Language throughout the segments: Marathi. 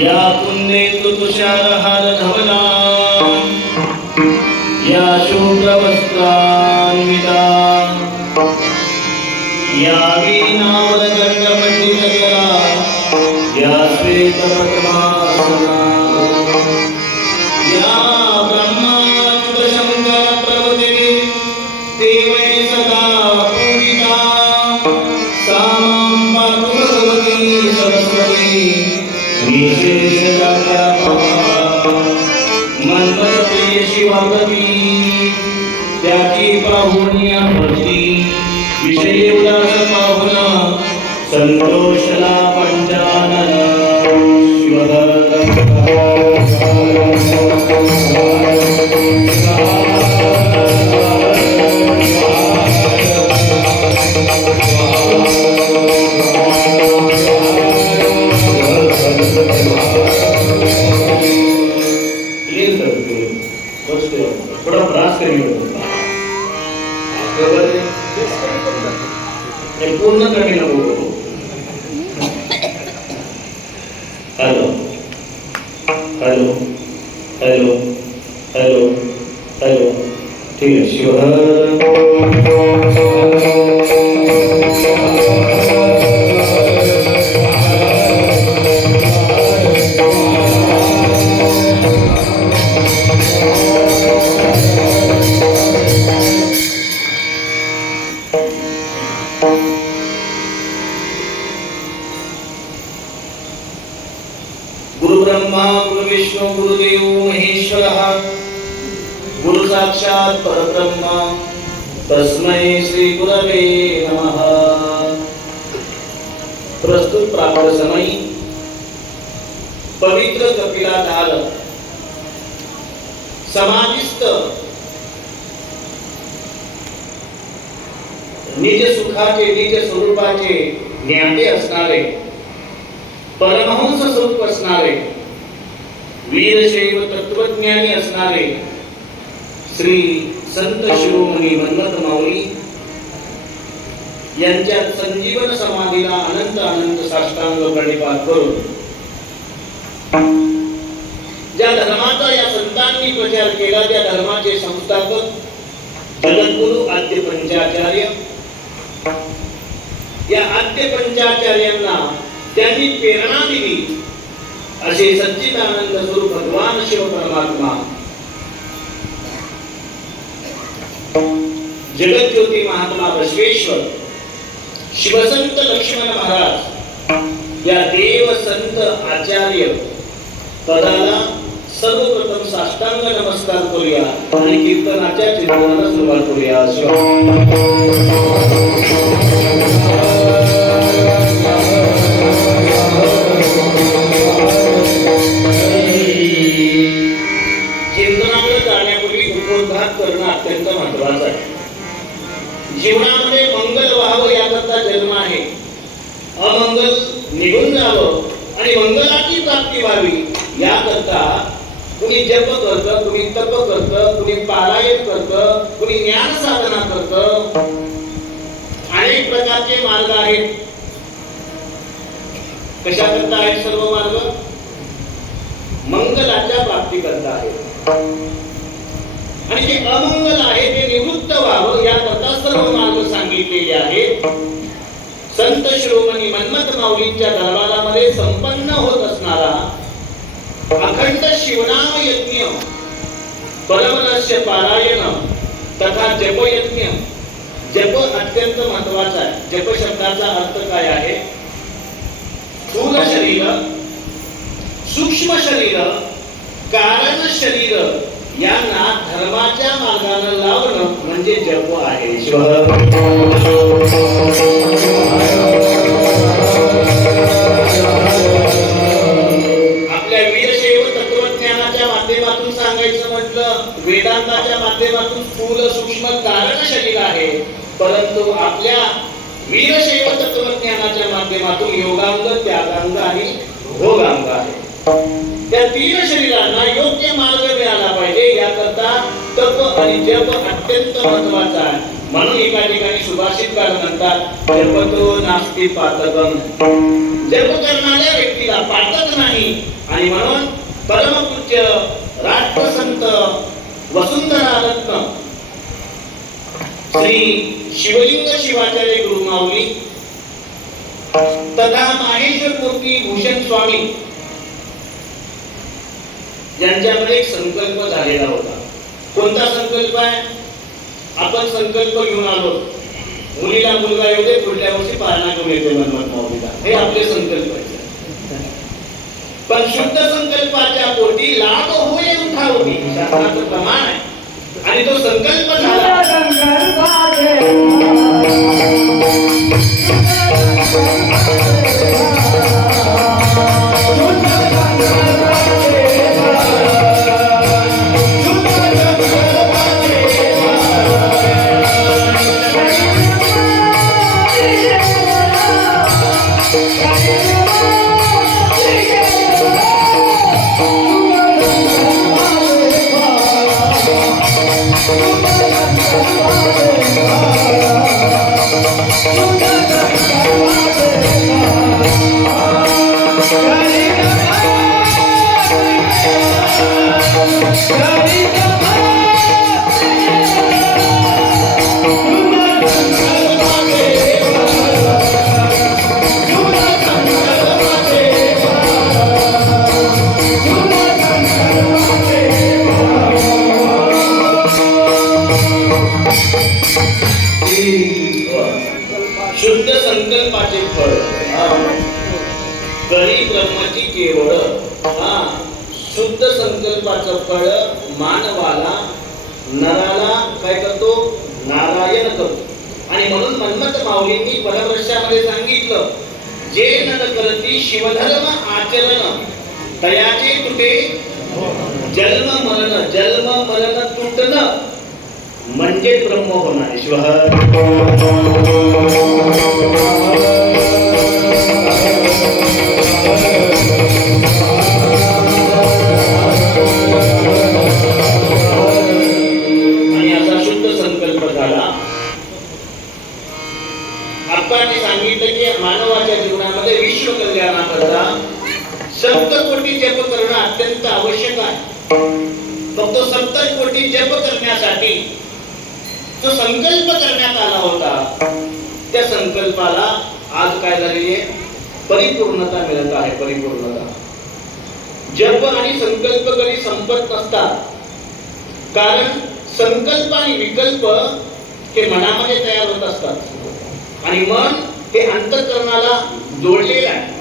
या पुण्येतु तुषारहार धवला. या शुभ्रवस्त्रान्विता. या वीणावरदण्डपण्डितकरा या श्वेतपद्मासना സന്തോഷലാഭ हॅलो हॅलो ठीक आहे शिवहर पवित्र कपिला कपिलाधार समाधिस्थ. निज सुखाचे निज स्वरूपाचे ज्ञाते असणारे परमहंस स्वरूप असणारे वीरशैव तत्वज्ञानी असणारे श्री संत शिरोमणी मन्मथ माऊली यांच्या संजीवन समाधीला अनंत अनंत साष्टांग प्रणिपात करून ज्या धर्माचा या संतांनी प्रचार केला त्या धर्माचे संस्थापक जगद्गुरु आद्य पंचाचार्य या आद्य पंचाचार्यांना त्यांनी प्रेरणा दिली. असे सच्चिदानंद स्वरूप भगवान शिव परमात्मा. जगज्योती महात्मा बसवेश्वर शिवसंत लक्ष्मण महाराज या देव संत आचार्य पदाला सर्वप्रथम साष्टांग नमस्कार करूया आणि कीर्तनाच्या चिंतनाला सुरुवात करूया. चिंतनाकडे जाण्यापूर्वी उपोद्घात करणं अत्यंत महत्वाचं आहे. जीवनामध्ये मंगल व्हावं याकरता जन्म आहे. अमंगल निघून जावं आणि मंगलाची प्राप्ती व्हावी. याकरता कुणी जप करत कुणी तप करत कुणी पारायण करत कुणी ज्ञान साधना करत. अनेक प्रकारचे मार्ग आहेत. कशा करता आहेत सर्व मार्ग? मंगलाच्या प्राप्ती करता आहेत. आणि जे अमंगल आहे ते निवृत्त व्हावं याकरता सर्व मार्ग सांगितलेले आहेत. संत शिरोमणी मन्मथ माऊलींच्या दरबारामध्ये संपन्न होत असणारा अखंड शिवनाम यज्ञ परमरस्य पारायण तथा जपयज्ञ. जप अत्यंत महत्त्वाचा आहे. जप शब्दाचा अर्थ काय आहे? स्थूल शरीर सूक्ष्म शरीर कारण शरीर यांना धर्माच्या मार्गाने लावणं म्हणजे जप आहे. परंतु आपल्या वीरशैव तत्वज्ञानाच्या माध्यमातून योगांग त्यागांग आणि भोगांग आहे. त्या तीन शरीरांना योग्य मार्ग मिळाला पाहिजे याकरता तप आणि जप अत्यंत महत्त्वाचा आहे. म्हणून एका ठिकाणी सुभाषित सुभाषितकार म्हणतात जपतो नास्ती पातकम. जप करणाऱ्या व्यक्तीला पातक नाही. आणि म्हणून परमपूज्य राष्ट्रसंत वसुंधरा रत्न श्री शिवलिंग शिवाचार्य गुरुमाऊली. तथा माहेश्वर मूर्ती भूषण स्वामी. यांच्यामध्ये एक संकल्प झालेला होता. कोणता संकल्प आहे? आपण संकल्प घेऊन आलो. मुलीला मुलगा येऊ दे पुढल्या वर्षी पाळणा घेऊन येते मनमत माऊलीला. हे आपले संकल्प आहे. पण शुद्ध संकल्पाच्या पोटी लाभ होय उठावती शासनाचं प्रमाण आहे. आणि तो संकल्प झाला. शुद्ध हा शुद्ध संकल्पाचं फळ मानवाला नराला काय करतो? नारायण करतो. आणि म्हणून मन्मथ माऊलींनी परवर्षामध्ये सांगितलं जे नर करती शिवधर्म आचरण तयाचे तुटे जन्म मरण जन्म मरण तुटणं म्हणजे ब्रह्म होणार ईश्वर मानवाच्या जीवनामध्ये विश्व कल्याणाकरता कोटी जप करणं अत्यंत आवश्यक आहे. फक्त सत्तर कोटी जप करण्यासाठी जो संकल्प करण्यात आला होता त्या संकल्पाला आज काय झालेली आहे? परिपूर्णता मिळत आहे परिपूर्णता. जप आणि संकल्प कधी संपत नसतात. कारण संकल्प आणि विकल्प हे मनामध्ये तयार होत असतात. आणि मन हे अंतकरणाला जोडलेलं आहे.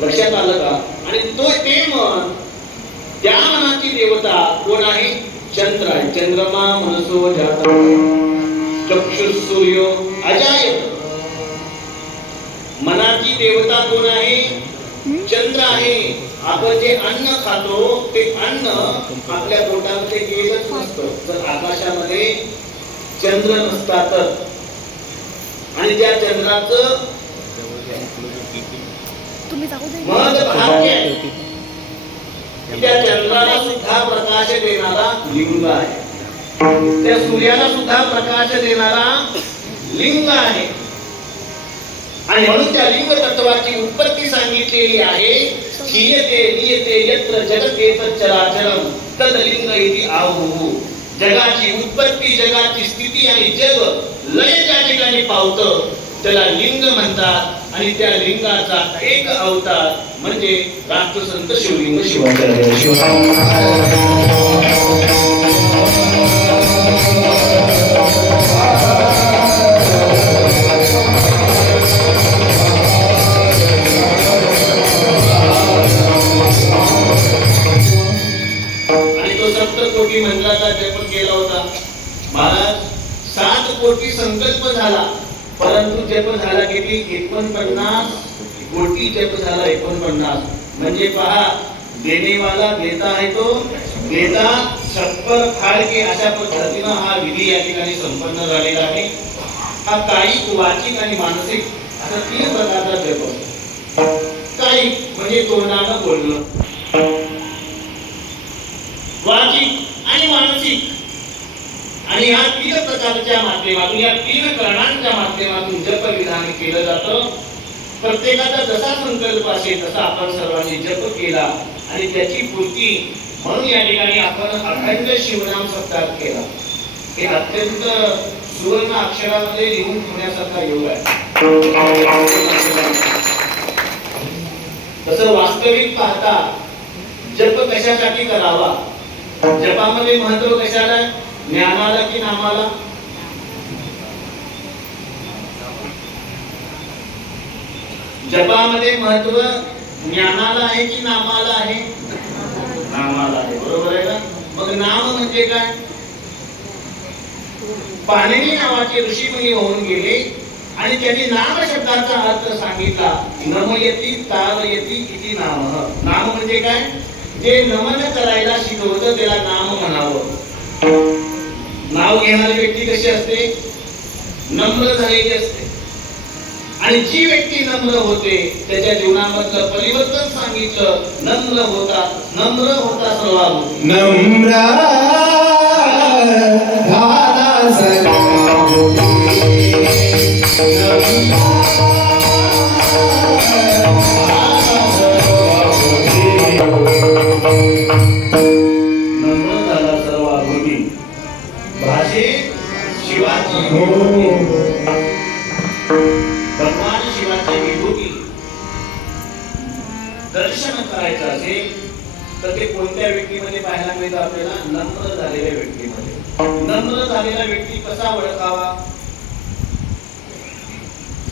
लक्षात आलं का? आणि तो ते मन त्या मनाची देवता कोण आहे? चंद्र आहे. चंद्रमा मनसो जात. चक्षुसूर्य अजाय मनाची देवता कोण आहे? चंद्र आहे. आपण जे अन्न खातो ते अन्न आपल्या पोटामध्ये गेलंच नसतं. तर आकाशामध्ये चंद्र नसता तर आणि त्या चंद्राचं भाग्य त्या चंद्राला सुद्धा प्रकाश देणारा लिंग आहे. त्या सूर्याला सुद्धा प्रकाश देणारा लिंग आहे. आणि म्हणून त्या लिंग तत्वाची उत्पत्ती सांगितलेली आहे क्षीयते नियते यत्र जगते चराचरम तद लिंग इति आहू जगाची उत्पत्ती जगाची स्थिती आणि जग लय त्या ठिकाणी पावतं त्याला लिंग म्हणतात आणि त्या लिंगाचा एक अवतार म्हणजे राष्ट्रसंत शिवलिंग शिवाचार्य आणि तो सप्त कोटी मंत्राचा पण केला होता महाराज सात कोटी संकल्प झाला. परंतु जप झाला किती? एकोणपन्नास कोटी जप झाला एकोणपन्नास. म्हणजे पहा देणेवाला देता आहे तो देता छप्पर फाळके अशा पद्धतीनं हा विधी या ठिकाणी संपन्न झालेला आहे. हा कायिक वाचिक आणि मानसिक असा तीन प्रकारचा जप असतो कायिक म्हणजे तोंडानं बोलणं. वाचिक आणि मानसिक. आणि या तीन प्रकारच्या माध्यमातून या तीन कारणांच्या माध्यमातून जप विधान केलं जातं. प्रत्येकाचा जसा संकल्प असेल तसा आपण सर्वांनी जप केला. आणि त्याची पूर्ती म्हणून या ठिकाणी आपण अखंड शिवनाम सप्ताह केला. हे अत्यंत सुवर्ण अक्षरामध्ये लिहून ठेवण्यासारखा योग आहे. तसं वास्तविक पाहता जप कशासाठी करावा? जपामध्ये महत्त्व कशाला ज्ञानाला की नामाला? जपामध्ये महत्त्व ज्ञानाला आहे की नामाला आहे? नामाला आहे. बरोबर आहे ना? मग नाम म्हणजे काय? पाणिनी नावाचे ऋषीमुनी होऊन गेले आणि त्यांनी नाम शब्दाचा अर्थ सांगितला. नम येती तार तारयती इति नाम. नाम म्हणजे काय? जे नमन करायला शिकवतं त्याला नाम म्हणावं. नाव घेणारी व्यक्ती कशी असते? नम्र झालेली असते. आणि जी व्यक्ती नम्र होते त्याच्या जीवनामधलं परिवर्तन सांगितलं नम्र होता नम्र होता दादा नम्र विभूती. भगवान शिवाची विभूती. दर्शन करायचं असेल तर ते कोणत्या व्यक्तीमध्ये पाहायला मिळतं आपल्याला? नम्र झालेल्या व्यक्तीमध्ये. नम्र झालेला व्यक्ती कसा ओळखावा?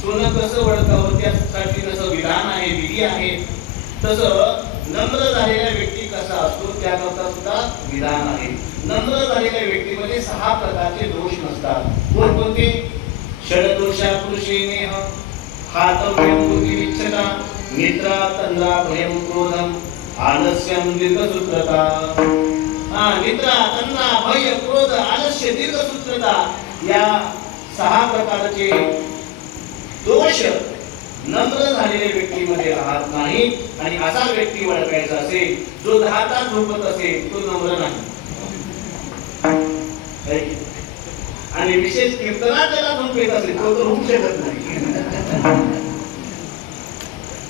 सोनं कसं ओळखावं? त्यासाठी जसं विधान आहे विधी आहे तसं नम्र झालेला व्यक्ती कसा असतो? त्याकरता सुद्धा विधान आहे. नम्र झालेल्या व्यक्तीमध्ये सहा प्रकारचे दोष नसतात. कोणकोणते? षडदोषा पुरुषेनेह हात बुद्धी विच्छता निद्रा तंद्रा भयम क्रोधम आलस्यम दीर्घसूत्रता हा निद्रा तंद्रा भय क्रोध आलस्य दीर्घसूत्रता या सहा प्रकारचे दोष नम्र झालेल्या व्यक्तीमध्ये राहत नाही आणि असा व्यक्ती ओळखायचा असेल जो दहा तास झोपत असेल तो नम्र नाही. आणि विशेष कीर्तना त्याला झोप येत असेल तो तर होऊ शकत नाही.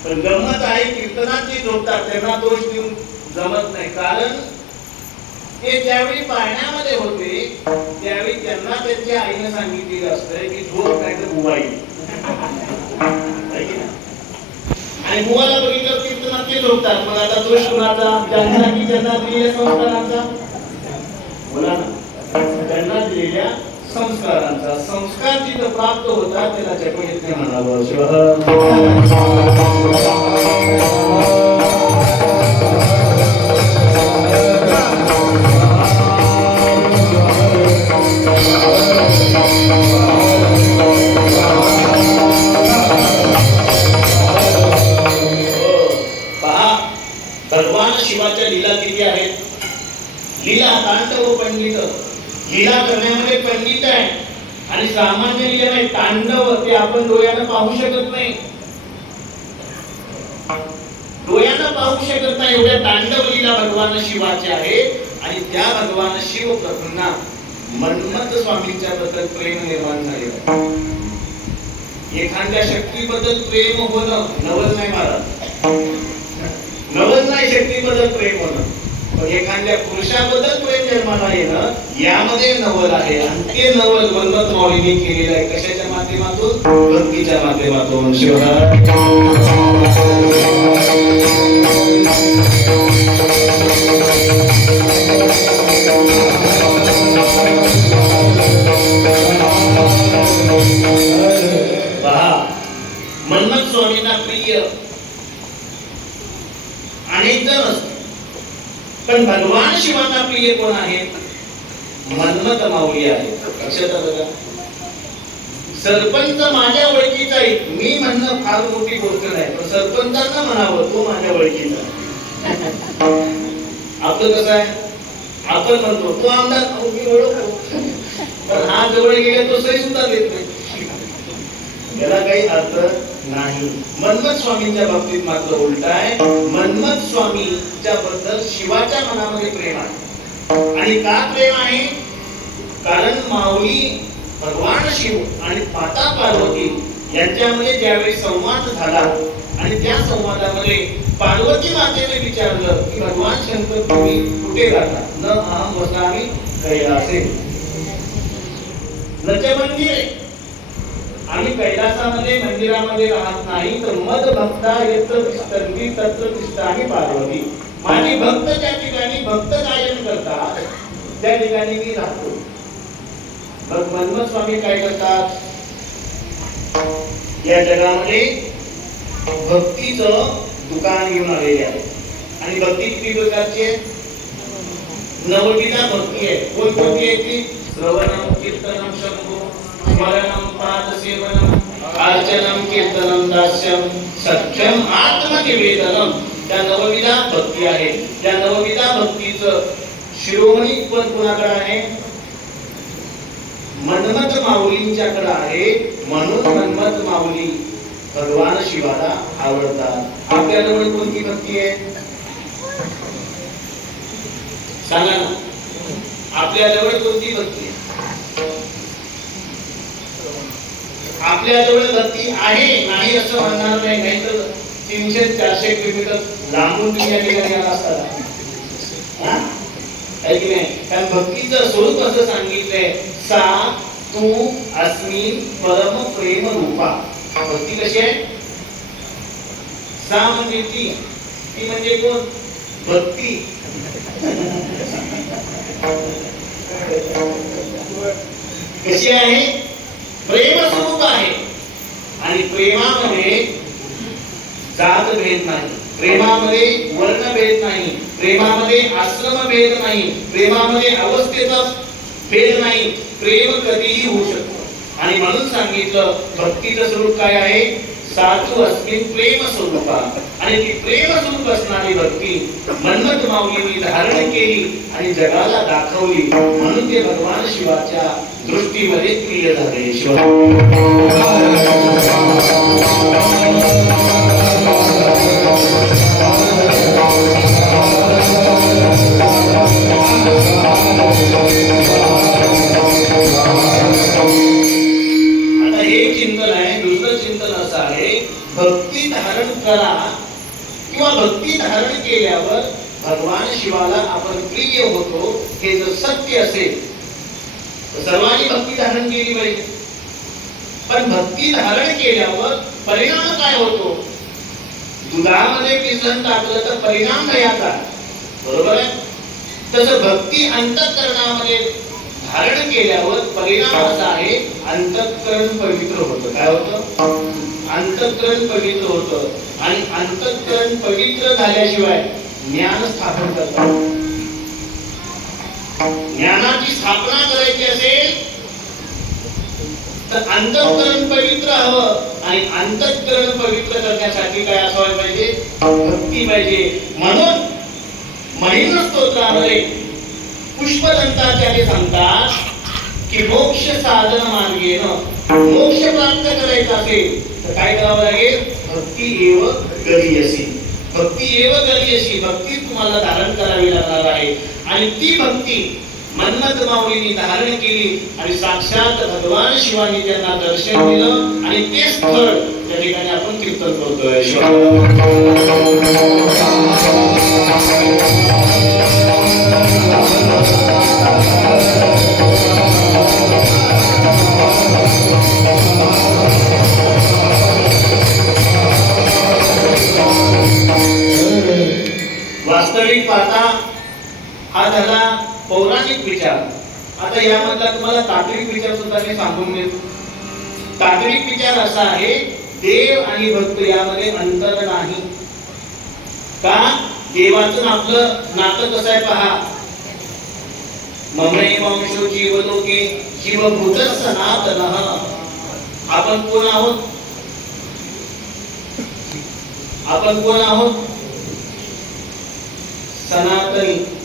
पण गंमत आहे कीर्तनाची जे झोपतात त्यांना दोष देऊन जमत नाही. कारण ते ज्यावेळी पाळण्यामध्ये होते त्यावेळी त्यांना त्यांच्या आईने सांगितलेलं असतं की झोप काय तर बुवाई. आणि बुवाला बघितलं कीर्तनात ते झोपतात मग आता दोष कुणाचा ज्यांना की ज्यांना दिलेल्या संस्थानाचा बोला ना त्यांना दिलेल्या संस्कारांचा संस्कार जिथं प्राप्त होतात त्याला जपयज्ञ म्हणावं. लीला करण्यामध्ये पंडित आहे आणि सामान्य लीला नाही तांडव ते आपण डोळ्यानं पाहू शकत नाही. डोळ्यानं पाहू शकत नाही एवढ्या तांडव लीला भगवान शिवाचे आहे आणि त्या भगवान शिव प्रभूंना मन्मथ स्वामींच्या बद्दल प्रेम निर्माण झाले. एखाद्या शक्तीबद्दल प्रेम होणं नवल नाही महाराज. नवल नाही शक्तीबद्दल प्रेम होणं. एखाद्या पुरुषाबद्दल प्रेम निर्माण येणं यामध्ये नवल आहे. आणि ते नवल वनमत मौलीने केलेलं आहे. कशाच्या माध्यमातून? भक्तीच्या माध्यमातून. शिवहर पहा मन्मथ स्वामींना प्रिय अनेक जण असतात. पण भगवान शिवांना प्रिय कोण आहे? मन्मत माऊली आहे. लक्षात आलं का? सरपंच माझ्या ओळखीचा आहे. मी म्हणणं फार मोठी गोष्ट नाही पण सरपंचांना म्हणावं तो माझ्या ओळखीचा आपलं कसं आहे? आपण म्हणतो तो आमदार मी ओळखतो. पण हा जवळ गेला तो सही सुद्धा देत नाही. याला काही अर्थ नाही. मन्मथ स्वामींच्या बाबतीत मात्र उलट आहे. मन्मथ स्वामीच्या बद्दल शिवाच्या मनामध्ये प्रेम आहे. आणि का प्रेम आहे? कारण माऊली भगवान शिव आणि माता पार्वती यांच्यामध्ये ज्यावेळी संवाद झाला आणि त्या संवादामध्ये पार्वती मातेने विचारलं की भगवान शंकर तुम्ही कुठे राहता? न अहम वसामी कैलासे. नचे मंदिर आम्ही कैलासामध्ये मंदिरामध्ये राहत नाही तर मद भक्ता येत्र तिष्ठन्ति तत्र तिष्ठामी पार्वती. माझी भक्त ज्या ठिकाणी भक्त गायन करतात त्या ठिकाणी मी राहतो. मग मनमत स्वामी काय करतात? या जगामध्ये भक्तीचं दुकान घेऊन आलेले आहे आणि भक्ती किती प्रकारची आहे नवटीला भक्ती आहे कोणकोणती आहे ती? निवेदनम त्या नवविधा भक्ती आहे. त्या नवविधा भक्तीचं शिरोमणी पण कुणाकडे आहे? मनमत माऊलींच्याकडे आहे. म्हणून मनमत माऊली भगवान शिवाला आवडतात. आपल्या आपल्याजवळ कोणती भक्ती आहे? सांगा ना. आपल्याजवळ कोणती भक्ती आहे? आपल्याजवळ भक्ती आहे. नाही असं म्हणणार नाही. नाही तर तीनशे चारशे किलोमीटर लांबून तुम्ही या ठिकाणी आला असता. हा? आहे की नाही? कारण भक्तीचं स्वरूप असं सांगितलंय सा तू अस्मी परम प्रेम रूपा. भक्ती कशी आहे? सा म्हणजे ती ती म्हणजे कोण? भक्ती. कशी आहे? प्रेम स्वरूप आहे. आणि प्रेमामध्ये जात भेद नाही. प्रेमामध्ये वर्ण भेद नाही. प्रेमामध्ये आश्रम भेद नाही. प्रेमामध्ये अवस्थेचा भेद नाही. प्रेम कधीही होऊ शकतो आणि म्हणून सांगितलं भक्तीचं स्वरूप काय आहे? साधू अस्मिन प्रेम स्वरूपा. आणि ती प्रेम स्वरूप असणारी भक्ती मन्मत माऊलींनी धारण केली आणि जगाला दाखवली. म्हणून ते भगवान शिवाच्या दृष्टीमध्ये प्रिय झाले. शिवा भक्ती धारण करा. किंवा भक्ती धारण केल्यावर भगवान शिवाला आपण प्रिय होतो हे जर सत्य असेल सर्वांनी भक्ती धारण केली पाहिजे. पण भक्ती धारण केल्यावर परिणाम काय होतो? दुधामध्ये किसन टाकलं तर परिणाम भयाचा बरोबर आहे? तसं भक्ती अंतःकरणामध्ये धारण केल्यावर परिणाम असा आहे अंतःकरण पवित्र होतं. काय होतं? अंतःकरण पवित्र होतं. आणि अंतकरण पवित्र झाल्याशिवाय ज्ञान स्थापन करतात ज्ञानाची स्थापना करायची असेल तर अंतःकरण पवित्र हवं आणि अंतःकरण पवित्र करण्यासाठी काय असायला पाहिजे? भक्ती पाहिजे. म्हणून महिम स्तोत्रामध्ये पुष्पदंताचार्य सांगतात की मोक्ष साधन मार्गेन मोक्ष प्राप्त करायचा असेल तर काय करावं लागेल? भक्ती एव गरीयसी भक्ती एव गरीयसी भक्ती तुम्हाला धारण करावी लागणार आहे. आणि ती भक्ती मन्मथ माऊलीने धारण केली आणि साक्षात भगवान शिवानी त्यांना दर्शन दिलं आणि ते स्थळ त्या ठिकाणी आपण कीर्तन करतोय. वास्तविक पाहता हा झाला. पौराणिक विचार. आता यामधला तुम्हाला तांत्रिक विचार सुद्धा मी सांगून देतो. तांत्रिक विचार असा आहे देव आणि भक्त यामध्ये अंतर नाही. का? देवाचं आपलं नातं कसं आहे पहा? ममई जीवलोके जीवभूत सनातन. आपण कोण आहोत? आपण कोण आहोत? सनातनी.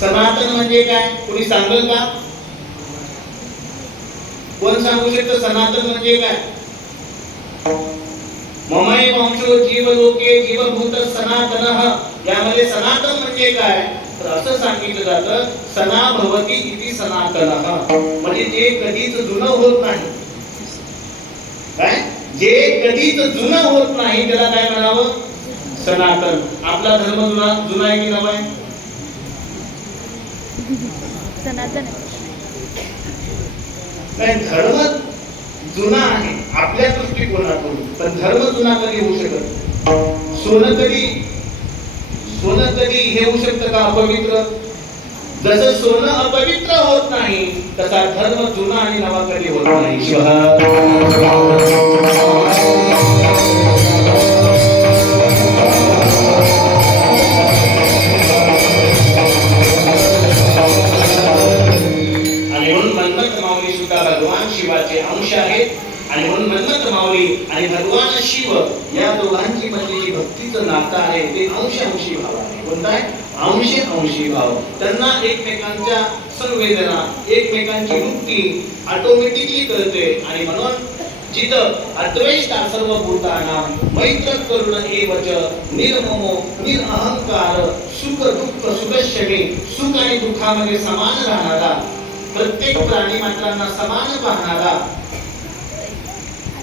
सनातन म्हणजे काय? कोणी सांगल का? कोण सांगू शकतो? सनातन म्हणजे काय? ममय वंशो जीव लोके जीवभूत सनातन. यामध्ये सनातन म्हणजे काय? तर असं सांगितलं जातं सना भवती इति सनातन. म्हणजे जे कधीच जुनं होत नाही. काय? जे कधीच जुनं होत नाही त्याला काय म्हणावं? सनातन. आपला धर्म जुना जुना आहे की नवा आहे? सनातन नाही धर्म जुना आहे आपल्या दृष्टिकोनातून पण धर्म जुना कधी होऊ शकत सोनं तरी सोनं तरी हे होऊ शकतं का अपवित्र? जसं सोनं अपवित्र होत नाही तसा धर्म जुना आणि नवा कधी होत नाही. अंश आहेत. आणि म्हणून मन्मथ माऊली आणि भगवान शिव या दोघांची म्हणजे जी भक्तीचं नातं आहे ते अंश अंशी भाव आहे. कोणता आहे? अंश अंशी भाव. त्यांना एकमेकांच्या संवेदना एकमेकांची मुक्ती ऑटोमॅटिकली कळते. आणि म्हणून जिथं अद्वैष्टा सर्व भूताना मैत्र करुण एवच निर्ममो निरअहंकार सुख दुःख सुखशमी सुख आणि दुःखामध्ये समान राहणारा प्रत्येक प्राणी मात्रांना समान पाहणारा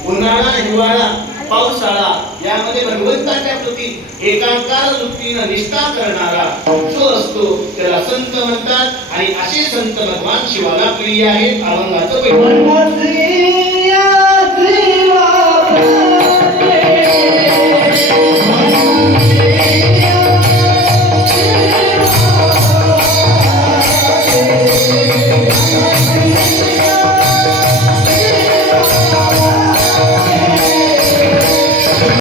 उन्हाळा हिवाळा पावसाळा यामध्ये भगवंताच्या प्रती एकाकार वृत्तीनं निष्ठा करणारा. जो असतो त्याला संत म्हणतात आणि असे संत भगवान शिवाला प्रिय आहेत अभंगाचं